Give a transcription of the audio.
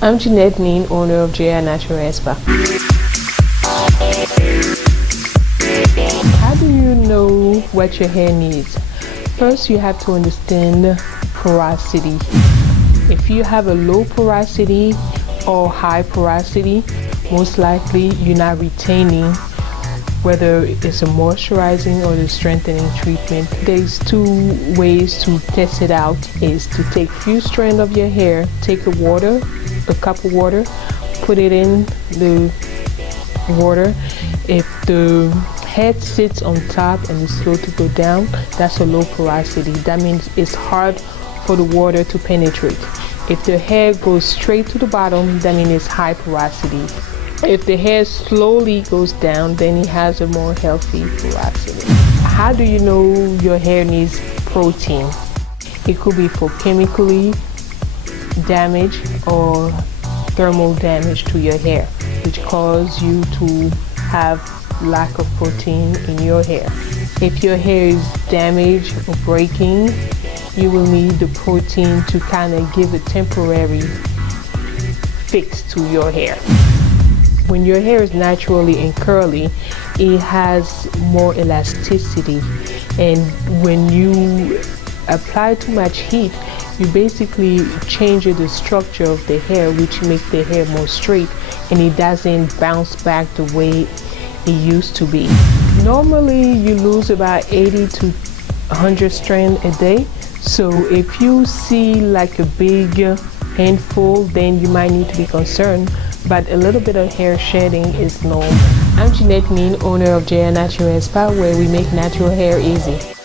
I'm Jeanette, owner of Djea Natural Hair Spa. How do you know what your hair needs? First, you have to understand porosity. If you have a low porosity or high porosity, most likely you're not retaining, whether it's a moisturizing or the strengthening treatment. There's two ways to test it out, is to take few strands of your hair, take a cup of water, put it in the water. If the head sits on top and is slow to go down, that's a low porosity. That means it's hard for the water to penetrate. If the hair goes straight to the bottom, that means it's high porosity. If the hair slowly goes down, then it has a more healthy porosity. How do you know your hair needs protein? It could be for chemically damage or thermal damage to your hair, which cause you to have lack of protein in your hair. If your hair is damaged or breaking, you will need the protein to kind of give a temporary fix to your hair. When your hair is naturally and curly, it has more elasticity, and when you apply too much heat, you basically change the structure of the hair, which makes the hair more straight, and it doesn't bounce back the way it used to be. Normally you lose about 80 to 100 strands a day, so if you see like a big handful, then you might need to be concerned, but a little bit of hair shedding is normal. I'm Jeanette, owner of Djea Natural Hair Spa, where we make natural hair easy.